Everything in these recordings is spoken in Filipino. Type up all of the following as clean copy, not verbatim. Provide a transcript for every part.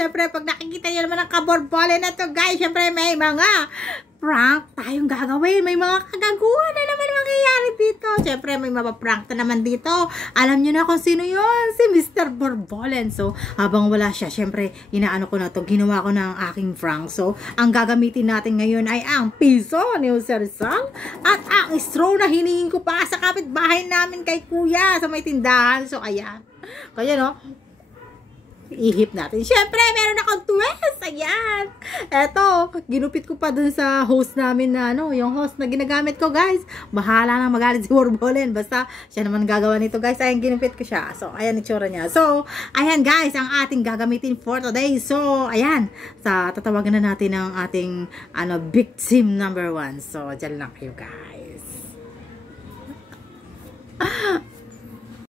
syempre, pag nakikita nyo naman ang kaborbole na to, guys, syempre, may mga prank tayong gagawin. May mga kagaguhan na naman mangyayari dito. Syempre, may mapaprank na naman dito. Alam nyo na kung sino yun. Si Mr. Borbolen. So, habang wala siya, syempre, inaano ko na to. Ginawa ko na ang aking prank. So, ang gagamitin natin ngayon ay ang piso ni Jose Rizal at ang straw na hiningin ko pa sa kapitbahay namin kay kuya sa may tindahan. So, ayan. Kaya, no? Ihip natin. Siyempre, meron akong twist. Ayan. Eto, ginupit ko pa dun sa host namin na yung host na ginagamit ko, guys. Bahala na magalit si Borbolen. Basta, siya naman gagawa nito, guys. Ayan, ginupit ko siya. So, ayan itsura niya. So, ayan, guys, ang ating gagamitin for today. So, ayan. Tatawagan na natin ang ating, victim number 1. So, dyan lang kayo, guys.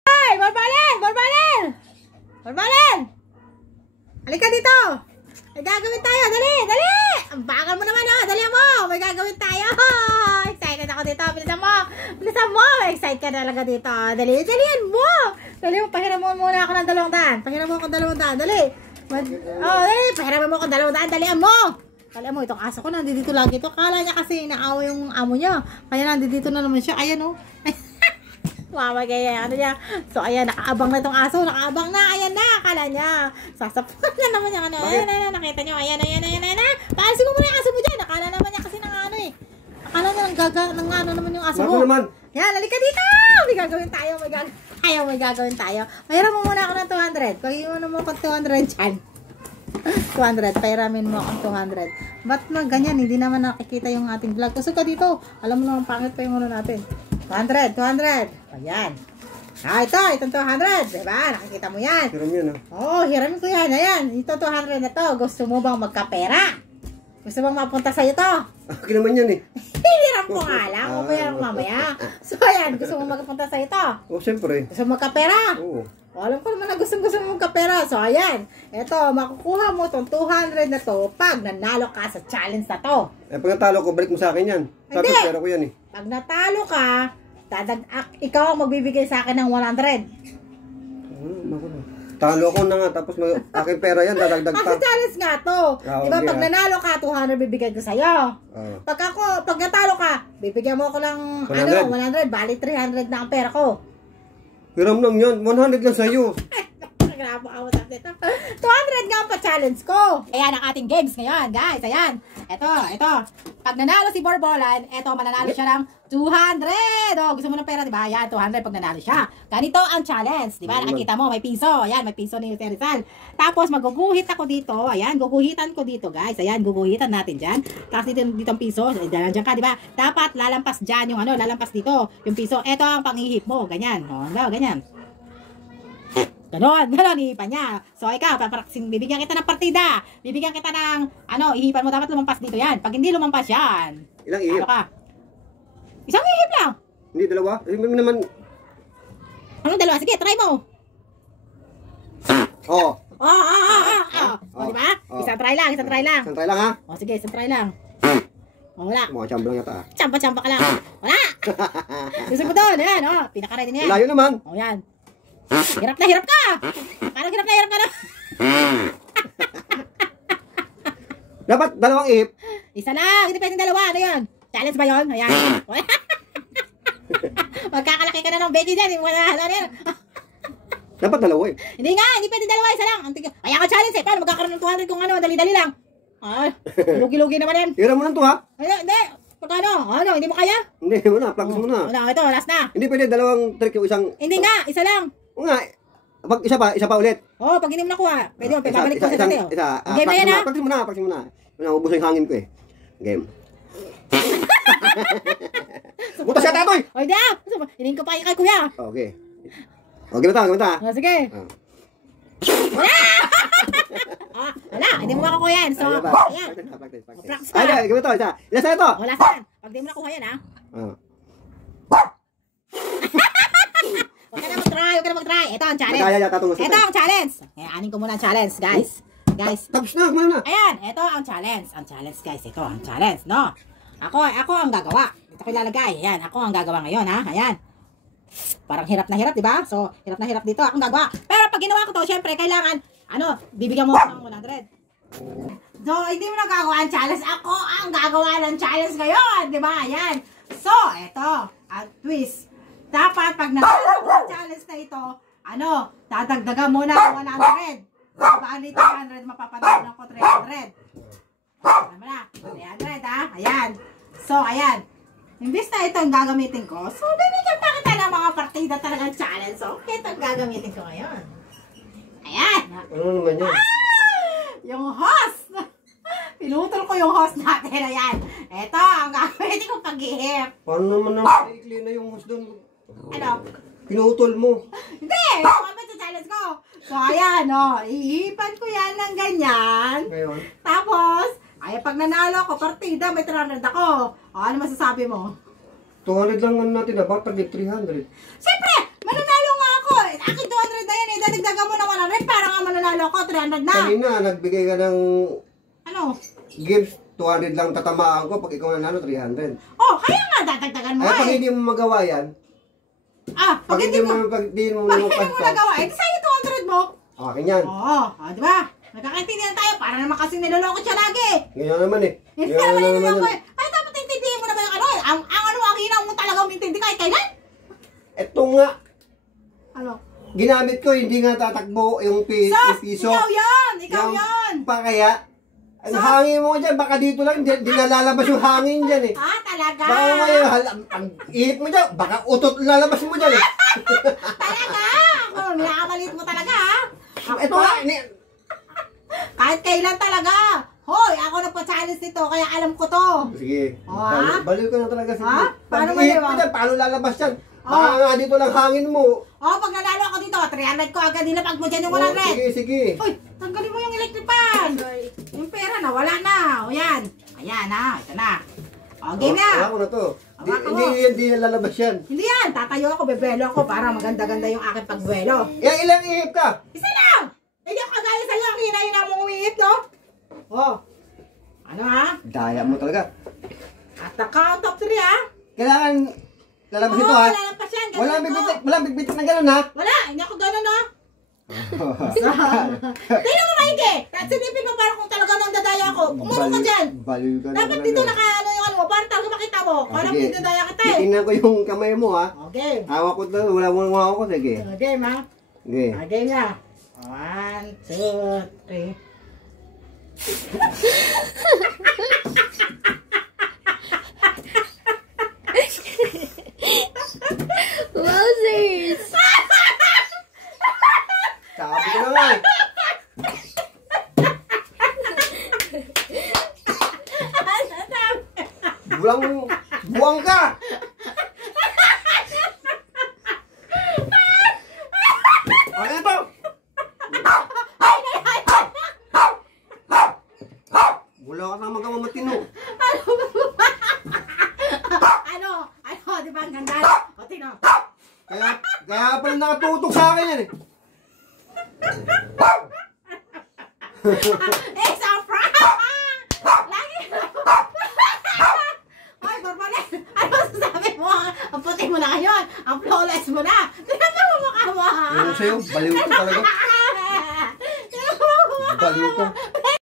Hey, Borbolen! Borbolen! Borbolen! Halika dito! May gagawin tayo! Dali! Dali! Ang bagal mo naman, oh! Dali mo! May gagawin tayo! Excited ako dito! Bilisan mo! Bilisan mo! Excited ka talaga dito! Dali! Dalian mo! Dali mo! Pahiram mo muna ako ng 200! Pahiram mo ako ng 200! Dali! Dali! Pahiram mo ako ng 200! Dalian mo! Dalian mo! Itong aso ko nandito lagi ito. Kala niya kasi inaawa yung amo niya. Kaya nandito na naman siya. Ayan, oh! Mamagaya, niya. So, ayan, nakaabang na itong aso. Nakaabang na. Ayan na. Akala niya. Sasapukan na naman niya. Ayan, nakita niyo. Ayan. Paalisin mo muna yung aso mo dyan. Akala naman niya kasi akala niya naman yung aso mo. Yan, halika dito. May gagawin tayo. May gagawin tayo. Pahiram mo muna ako ng 200. Pahiram mo akong 200 dyan. 200. Pahiramin mo akong 200. Ba't na ganyan? Hindi naman nakikita yung ating vlog. Kasi ka dito. Alam mo naman pangit pa yung natin. 200. Ayan. Itong 200. Diba? Nakikita mo yan. Hiram yan, hiramin ko yan. Ayan. Ito 200 na to. Gusto mo bang magkapera? Gusto bang mapunta sa'yo to? Akin naman yan, Hiram ko nga lang. Mabayaran ko mamaya. So, ayan. Gusto mo magpunta sa'yo to? Siyempre. Gusto mo magkapera? Oo. Alam ko naman na gusto mo magkapera. So, ayan. Ito, makukuha mo itong 200 na to pag nanalo ka sa challenge na to. Pag natalo ko, balik mo sa akin yan. Sabi, pera ko yan, Pag natalo ka, ikaw ang magbibigay sa akin ng 100. Talo ko na nga, tapos aking pera yan, dadagdag pa. Kasi challenge nga to. Diba, pag nanalo ka, 200 bibigay ko sa'yo. Pag natalo ka, bibigyan mo ako ng 100. Bali, 300 na ang pera ko. Hiram lang yan, 100 lang sa'yo. Grabe ako sa dito. 200 nga pa challenge ko. Ayan ang ating games ngayon, guys. Ayan. Ito. Pag nanalo si Borbolen, mananalo siya ng 200. Gusto mo ng pera, di ba? Ayan, 200 pag nanalo siya. Ganito ang challenge, di ba? Nakikita mo, may piso. Ayan, may piso ni Jose Rizal. Tapos, maguguhit ako dito. Ayan, guguhitan ko dito, guys. Ayan, guguhitan natin dyan. Tapos, dito ang piso. Dyan ka, di ba? Dapat lalampas dyan yung lalampas dito. Yung piso. Ito ang panghihip mo. Ganyan. Ganyan. Ganon, ihipan niya. So, ikaw, bibigyan kita ng partida. Bibigyan kita ng, ihipan mo, dapat lumampas dito yan. Pag hindi lumampas yan. Ilang ihip? Ka? Isang ihip lang. Hindi, dalawa. Hindi naman. Anong dalawa? Sige, try mo. Diba? Isang try lang. Isang try lang, ha? Sige, isang try lang. Wala. Mga chamba lang yata, Chamba ka lang. Wala. Gusto mo doon, yan, pinaka-ready na yan. Layo naman. Yan. Hirap ka! Parang hirap na! Dapat dalawang ihip. Isa lang, hindi pwedeng dalawa. Ano yun? Challenge ba yun? Ayan. Magkakalaki ka na ng baby dyan. Dapat dalawa Hindi nga, hindi pwedeng dalawa. Isa lang. Kaya ka challenge Paano magkakaroon ng 200 kung dali-dali lang? Lugi-lugi naman yan. Hiram mo lang to, ha? Hindi. Pagkano? Hindi mo kaya? Hindi mo na, practice mo na. Ito, last na. Hindi pwede dalawang trick yung isang. Hindi nga, isa lang. Nga, pag isa pa ulit. Pag hindi mo nakuha, pwede mo, babalik ko sa dati. Game na yan, ha? Practice mo na. Ubus yung hangin ko Game. Butas siya, tatoy! Hindi hining ko pa kay kuya. Okay. Gimata. Sige. Wala, hindi mo makukuha yan. So, ayan. Practice. Ay, gimata, isa. Ilan sa'yo to? Wala saan. Pag di mo nakuha yan, ha? Huwag ka na mag-try. Ito ang challenge. Ito ang challenge. Anin ko muna ang challenge, guys. Tapos na, kumana na. Ayan, ito ang challenge. Ang challenge, guys. Ito ang challenge, no? Ako ang gagawa. Dito ko ilalagay. Ayan, ako ang gagawa ngayon, ha? Ayan. Parang hirap na hirap, di ba? So, hirap na hirap dito. Akong gagawa. Pero pag ginawa ko to, syempre, kailangan Ano, bibigyan mo ako ng 100. So, hindi mo nagagawa ang challenge. Ako ang gagawa ng challenge ngayon. Di ba? Ayan. So, eto. Ang twist. Dapat, pag nagagawa ko ang challenge na ito, ano, dadagdagan mo na 100. Bali 300, mapapadala ko 300. Alam mo na. 300, ha? Ayan. So, ayan. Imbis na ito ang gagamitin ko, so, bibigyan pa kita ng mga partida talagang challenge. So, ito ang gagamitin ko ngayon. Ayan. Ano naman yan? Yung host! Pinutol ko yung host natin. Ayan. Ito, ang gagawin ko pag-ihip. Paano naman naman ikli na yung host doon? Ano? Pinutol mo. Hindi! Kumapit sa challenge ko. So, ayan, o. Ihipan ko yan ng ganyan. Ngayon? Tapos, ay, pag nanalo ko, partida, may 300 ako. O, ano masasabi mo? 200 lang ano natin, dapat taglit 300. Siyempre! Mananalo nga ako. Akin 200 na yan. Dadagdagan mo na 100 para nga mananalo ko. 300 na. Kanina, nagbigay ka ng Ano? gifts, 200 lang tatamaan ko. Pag ikaw nanalo, 300. Oh, kaya nga dadagdagan mo Ay, pag eh. hindi mo magawa yan, Pag hindi mo nagawa, eh, sa'yo 200 mo. akin yan. Oo, di ba? Nagkakaintindihan tayo. Para naman kasing niloloko siya lagi. Ganyan naman eh. Hindi Ganyan naman niloloko yan. eh. Ay, dapat intindihin mo na ba yung ano eh. Ang ano, ang hinaw mo talaga umintindi kahit kailan? Ito nga, Ano? ginamit ko, hindi nga tatakbo yung Sos, piso. ikaw yan! Ikaw Yung yan! Pa kaya, ang hangin mo dyan, baka dito lang, di nalalabas yung hangin dyan eh. Talaga? Baka ngayon, ang ihip mo dyan, baka utot lalabas mo dyan eh. Talaga? Ako, minakamalit mo talaga ha? Ito nga, Kahit kailan talaga. Hoy, ako nagpa-challenge nito, kaya alam ko to. sige, Ha? baliw ka na talaga. Sige. Ha? Paano Pag ihip baliw? mo dyan, paano lalabas yan? Baka nga dito lang hangin mo. Pag nanalo ako dito, 300 ko agad nilapag mo dyan yung Oh, 100. sige, sige. Uy, tanggalin mo yung electric fan. Yung pera na, wala na. O yan. Ayan ha, ito na. O, game na. Wala ko na to. Wala ko. Hindi nalalabas yan. Hindi yan, tatayo ako, bebelo ako para maganda-ganda yung aking pagbuelo. Ilang ihip ka? Isa lang! Hindi ako kagaya sa'yo, ang hina-hina mong umiit, no? Ano ha? Daya mo talaga. At the count of 3 ha? Kailangan lalabas ito ha. Wala lang pa siya. Walang bigbitik na gano'n ha. Wala, hindi ako gano'n ha? Tingnan mo maigi! Silipin mo para kung talaga nang dadaya ako. Umulong ka dyan. Baliw ka na Dapat dito naka-ano yung ano mo, para talaga makita mo. Para Sige. dinadaya kita eh. Titingnan ko yung kamay mo ha. Okay. Hawak ko to, wala mo hawak ko. Sige. Game ha? Sige. Game na. 1, 2, 3. Wowzers! Sabi ko na nga eh. Buwang ka! Ano ito? Wala ka na magkamamatino. Ano, di ba ang ganda? O, tino. Kaya pala nakatutok sa akin yan eh. It's a prank! Lagi! Hoy, Borbolet! Ano sasabi mo? Ang puti mo na ngayon! Ang flawless mo na! Tingnan mo mukha mo ha! Ano sa'yo? Baliw ko talaga.